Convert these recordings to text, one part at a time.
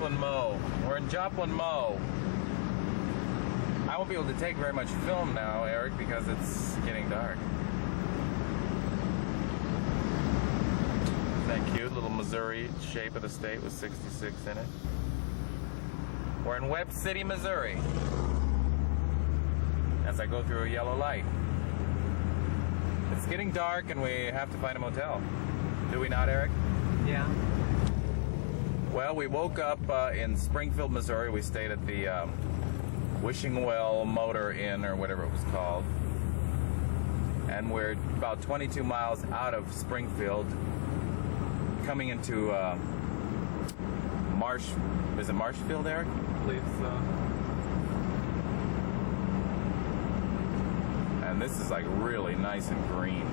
Joplin, Mo. We're in Joplin, Mo. I won't be able to take very much film now, Eric, because it's getting dark. Thank you. Little Missouri shape of the state with 66 in it. We're in Webb City, Missouri. As I go through a yellow light. It's getting dark and we have to find a motel. Do we not, Eric? Yeah. Well, we woke up in Springfield, Missouri. We stayed at the Wishing Well Motor Inn, or whatever it was called. And we're about 22 miles out of Springfield, coming into is it Marshfield, Eric? I believe so. And this is like really nice and green.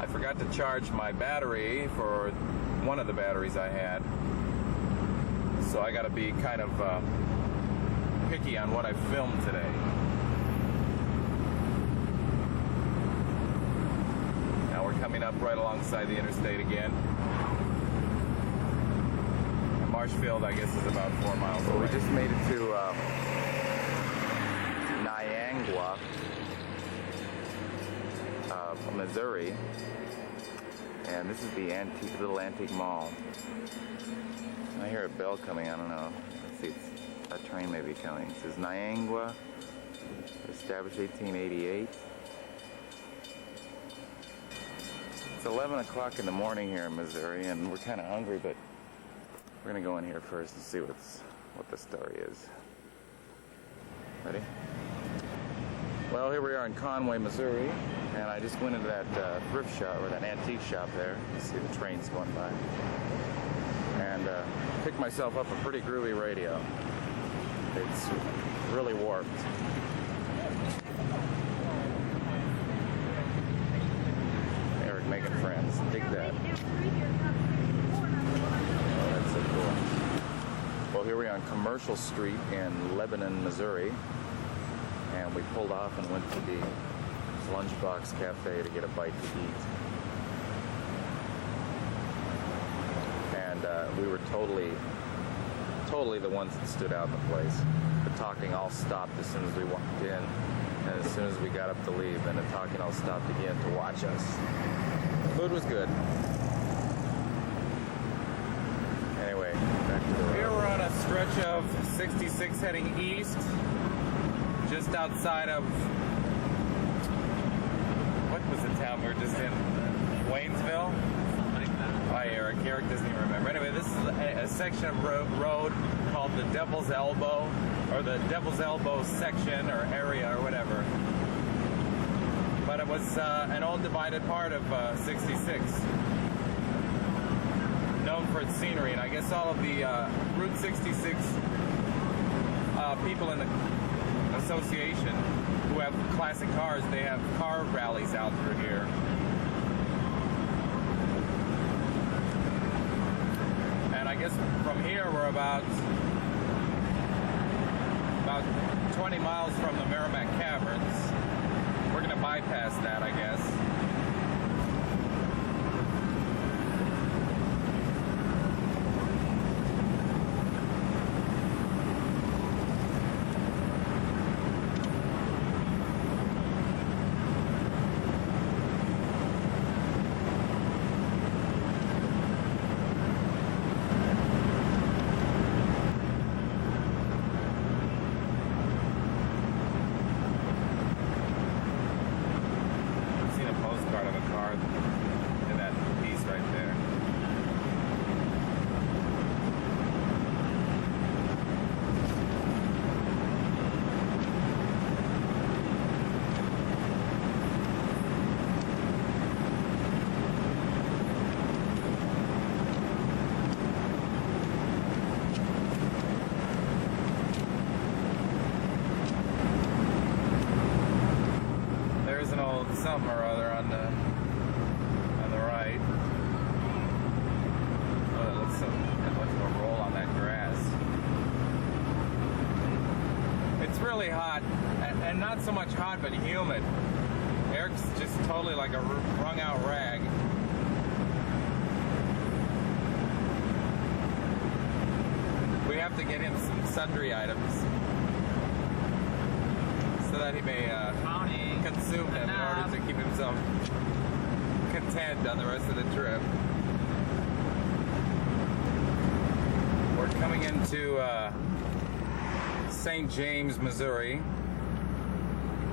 I forgot to charge my battery for one of the batteries I had. So I gotta be kind of picky on what I filmed today. Now we're coming up right alongside the interstate again. Marshfield, I guess, is about 4 miles away. We just made it to Niangua, Missouri, and this is the little antique mall. I hear a bell coming. I don't know. Let's see. A train may be coming. It says Niangua, established 1888. It's 11 o'clock in the morning here in Missouri, and we're kind of hungry, but we're gonna go in here first and see what the story is. Ready? Well, here we are in Conway, Missouri, and I just went into that thrift shop, or that antique shop there. You see the trains going by. And picked myself up a pretty groovy radio. It's really warped. Eric making friends. Dig that. Oh, that's so cool. Well, here we are on Commercial Street in Lebanon, Missouri. And we pulled off and went to the Lunchbox Cafe to get a bite to eat. And we were totally the ones that stood out in the place. The talking all stopped as soon as we walked in. And as soon as we got up to leave, then the talking all stopped again to watch us. Food was good. Anyway, back to the road. Here we're on a stretch of 66 heading east, just outside of, what was the town we were just in? Waynesville? Hi, Eric. Eric doesn't even remember. Anyway, this is a section of road called the Devil's Elbow, or the Devil's Elbow section, or area, or whatever. But it was an old divided part of 66. Known for its scenery, and I guess all of the Route 66 people in the association who have classic cars, they have car rallies out through here. And I guess from here we're about 20 miles from the Merrimack Caverns. We're going to bypass that, I guess. Something or other on the right. Oh, it looks like a roll on that grass. It's really hot, and not so much hot, but humid. Eric's just totally like a wrung out have to get him some sundry items so that he may consume them in order to keep himself content on the rest of the trip. We're coming into St. James, Missouri.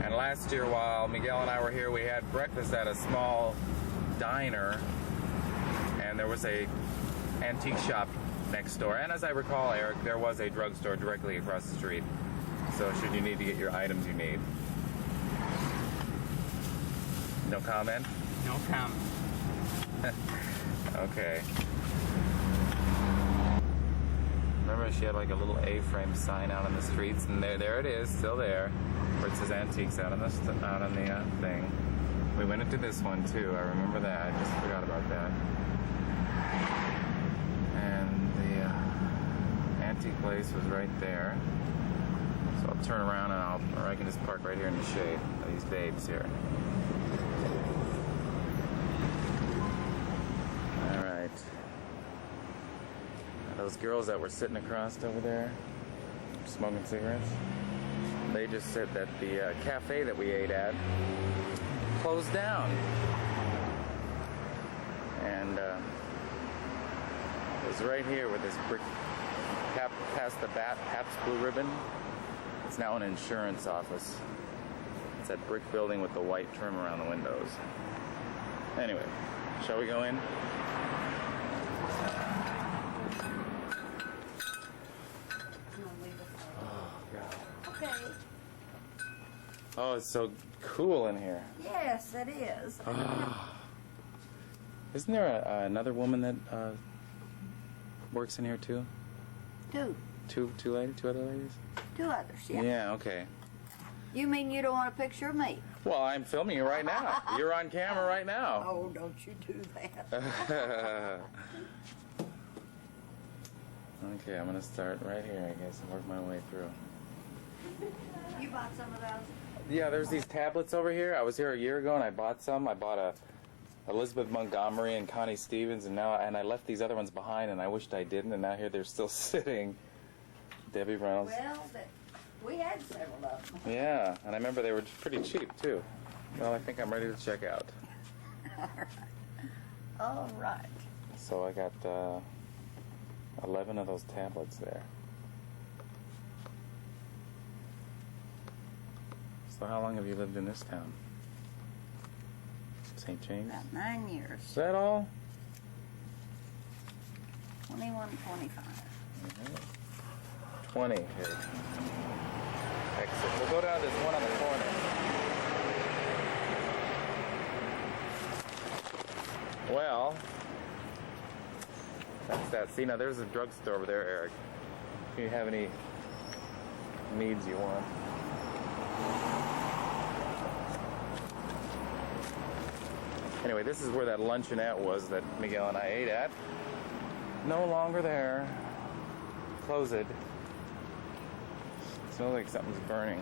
And last year, while Miguel and I were here, we had breakfast at a small diner, and there was a antique shop next door. And as I recall, Eric, there was a drugstore directly across the street. So should you need to get your items you need. No comment? No comment. Okay. Remember, she had like a little A-frame sign out on the streets, and there it is, still there, where it says antiques out on the thing. We went into this one too. I remember that. I just forgot about that. And the antique place was right there. So I'll turn around and or I can just park right here in the shade of these babes here. All right. Those girls that were sitting across over there, smoking cigarettes, they just said that the cafe that we ate at closed down. And it was right here with this brick, past the Pabst Blue Ribbon. It's now an insurance office. It's that brick building with the white trim around the windows. Anyway, shall we go in? Okay. Oh, it's so cool in here. Yes, it is. Isn't there another woman that works in here too? Two Two other ladies? others, yeah. Yeah, okay. You mean you don't want a picture of me? Well, I'm filming you right now. You're on camera right now. Oh, don't you do that. Okay, I'm going to start right here, I guess, and work my way through. You bought some of those? Yeah, there's these tablets over here. I was here a year ago and I bought some. I bought a Elizabeth Montgomery and Connie Stevens, and I left these other ones behind, and I wished I didn't, and now here they're still sitting. Debbie Reynolds. Well, we had several of them. Yeah, and I remember they were pretty cheap too. Well, I think I'm ready to check out. All right. All right. So I got 11 of those tablets there. So how long have you lived in this town? St. James? About 9 years. Is that all? 21, 25. 20 here. Exit. We'll go down this one on the corner. Well, that's that. See, now there's a drugstore over there, Eric. If you have any needs you want. Anyway, this is where that luncheonette was that Miguel and I ate at. No longer there. Close it. Smells like something's burning.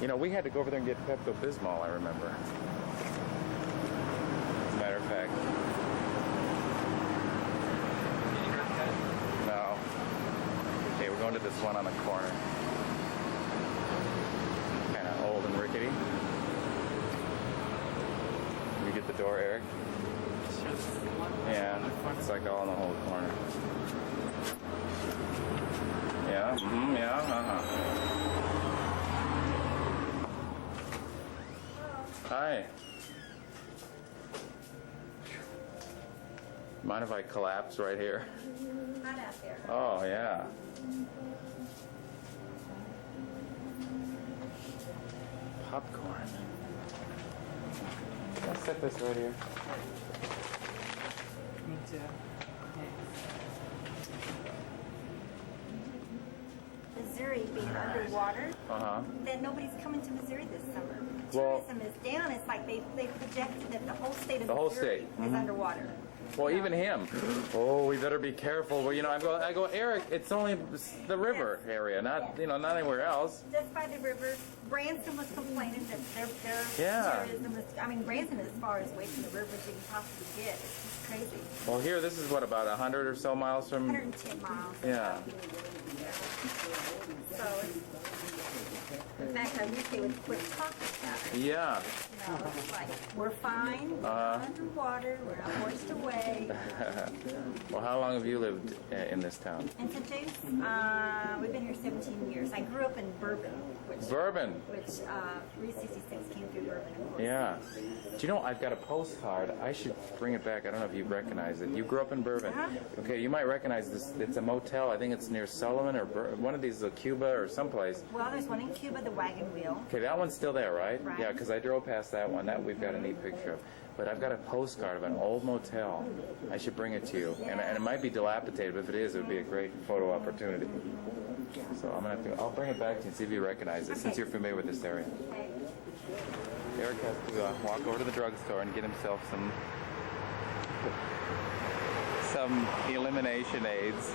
You know, we had to go over there and get Pepto-Bismol, I remember. As a matter of fact. No. Okay, we're going to this one on the corner. Kind of old and rickety. Can you get the door, Eric? Yeah, it's like all in the whole corner. Yeah, yeah, Hi. Mind if I collapse right here? Hot out there. Oh, yeah. Popcorn. Can I set this right here? Me too. Missouri being underwater, then nobody's coming to Missouri this summer. Well- Tourism is down. It's like they projected that the whole state of The whole Missouri state. is underwater. Well, even him. Oh, we better be careful. Well, you know, I go, Eric, it's only the river area, not, you know, not anywhere else. Just by the river. Branson was complaining that their Yeah. tourism was, I mean, Branson is as far as away from the river as you can possibly get. It's just crazy. Well, here, this is what, about 100 or so miles from... 110 miles. Yeah. So, in fact, I wish they would quit talking about it. Yeah. You know, it's like, we're fine, we're not underwater, we're not washed away. Well, how long have you lived in this town? And St. James, we've been here 17 years. I grew up in Bourbon, which Bourbon. Route 66 came through Bourbon, of course. Yeah. Do you know, I've got a postcard. I should bring it back. I don't know if you recognize it. You grew up in Bourbon. Okay, you might recognize this. It's a motel. I think it's near Sullivan or one of these, Cuba or someplace. Well, there's one in Cuba, the Wagon Wheel. Okay, that one's still there, right? Right. Yeah, because I drove past that one. That we've got a neat picture of. But I've got a postcard of an old motel. I should bring it to you. And it might be dilapidated, but if it is, it would be a great photo opportunity. So I'm gonna have to. I'll bring it back to you and see if you recognize it, since you're familiar with this area. Okay. Eric has to walk over to the drugstore and get himself some elimination aids.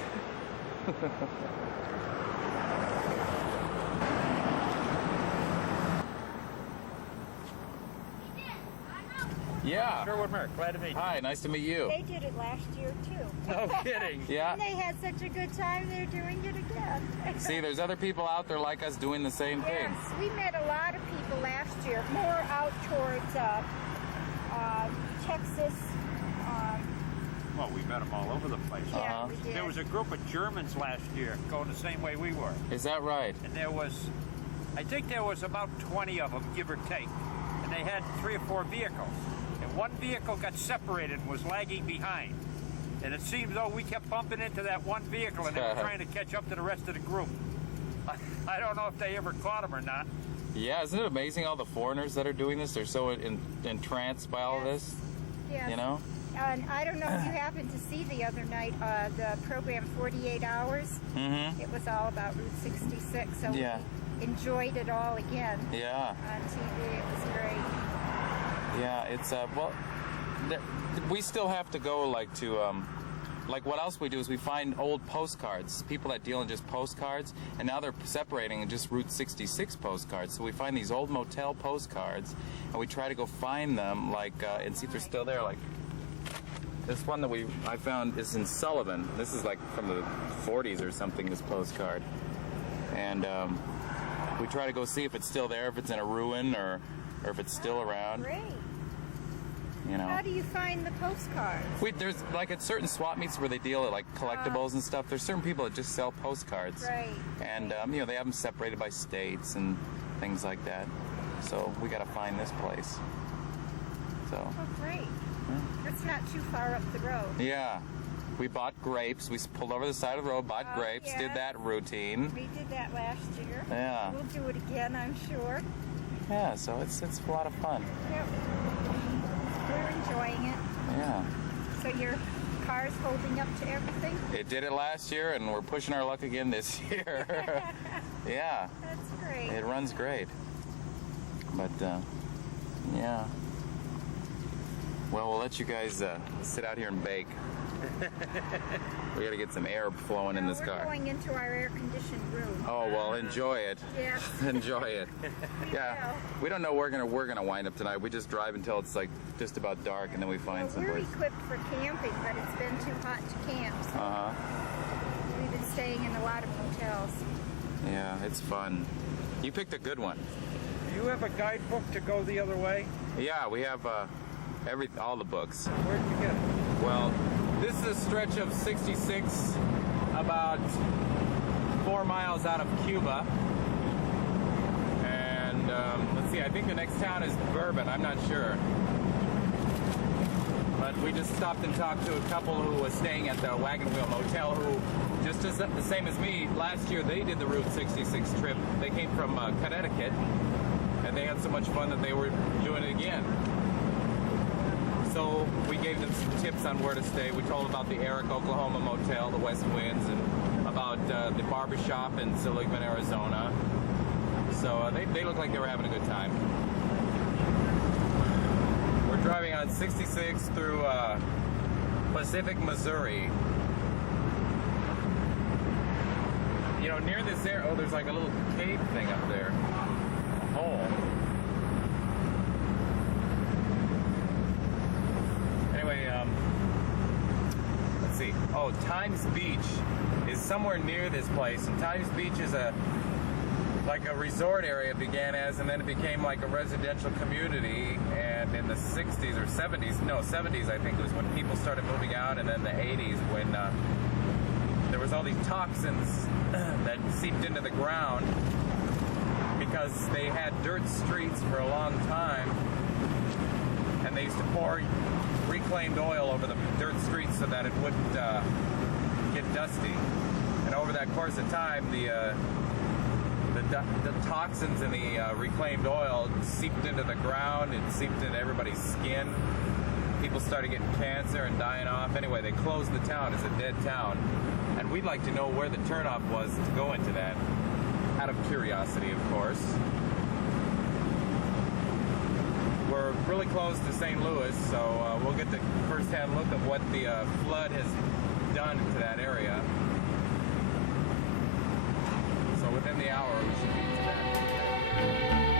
Yeah. Sherwood Merck, glad to meet you. Hi, nice to meet you. They did it last year too. No kidding. Yeah. And they had such a good time, they're doing it again. See, there's other people out there like us doing the same thing. Yes, we met a lot of people last year, more out towards Texas. Well, we met them all over the place. Yeah, we did. There was a group of Germans last year going the same way we were. Is that right? And I think there was about 20 of them, give or take. And they had 3 or 4 vehicles. And one vehicle got separated and was lagging behind. And it seemed though we kept bumping into that one vehicle and they were trying to catch up to the rest of the group. I don't know if they ever caught them or not. Yeah, isn't it amazing all the foreigners that are doing this? They're so entranced by all of this, Yes. you know? And I don't know if you happened to see the other night the program 48 Hours. Mm-hmm. It was all about Route 66, so Yeah. we enjoyed it all again Yeah. on TV. It was great. Yeah, it's well, we still have to go like to like what else we do is we find old postcards, people that deal in just postcards, and now they're separating in just Route 66 postcards. So we find these old motel postcards, and we try to go find them, like and see if they're still there. Like this one that I found is in Sullivan. This is like from the 40s or something. This postcard, and we try to go see if it's still there, if it's in a ruin, or if it's still around. Great. You know. How do you find the postcards? There's like at certain swap meets where they deal at like collectibles and stuff. There's certain people that just sell postcards, Right. and you know, they have them separated by states and things like that. So we got to find this place. So Oh, great. It's not too far up the road. yeah, we bought grapes. We pulled over the side of the road, bought grapes, yes. did that routine. We did that last year. Yeah. We'll do it again, I'm sure. Yeah, so it's a lot of fun. Yep. We're enjoying it. Yeah. So your car's holding up to everything? It did it last year, and we're pushing our luck again this year. Yeah. That's great. It runs great. But, yeah. Well, we'll let you guys sit out here and bake. We got to get some air flowing in this We're car. going into our air-conditioned room. Oh, well, enjoy it. Yes. Enjoy it. Yeah. will. We don't know where we're gonna wind up tonight. We just drive until it's like just about dark, and then we find Well, some we're place. equipped for camping, but it's been too hot to camp. So Uh-huh. we've been staying in a lot of hotels. Yeah, it's fun. You picked a good one. Do you have a guidebook to go the other way? Yeah, we have all the books. Where'd you get it? Well, this is a stretch of 66, about 4 miles out of Cuba. And let's see, I think the next town is Bourbon. I'm not sure. But we just stopped and talked to a couple who was staying at the Wagon Wheel Motel who, just as the same as me, last year they did the Route 66 trip. They came from Connecticut, and they had so much fun that they were doing it again. So we gave them some tips on where to stay. We told them about the Eric, Oklahoma Motel, the West Winds, and about the barbershop in Sullivan, Arizona. So they looked like they were having a good time. We're driving on 66 through Pacific, Missouri. You know, near this area, oh, there's like a little cave thing up there. A hole. Anyway, let's see. Oh, Times Beach is somewhere near this place, and Times Beach is like a resort area, began as, and then it became like a residential community. And in the 60s or 70s, no, 70s I think was when people started moving out, and then the 80s when there was all these toxins that seeped into the ground because they had dirt streets for a long time, and they used to pour reclaimed oil over the dirt streets so that it wouldn't get dusty. And over that course of time, the toxins in the reclaimed oil seeped into the ground. It seeped into everybody's skin. People started getting cancer and dying off. Anyway, they closed the town as a dead town. And we'd like to know where the turnoff was to go into that, out of curiosity, of course. We're really close to St. Louis, so we'll get the first-hand look of what the flood has done to that area. So within the hour, we should be to that.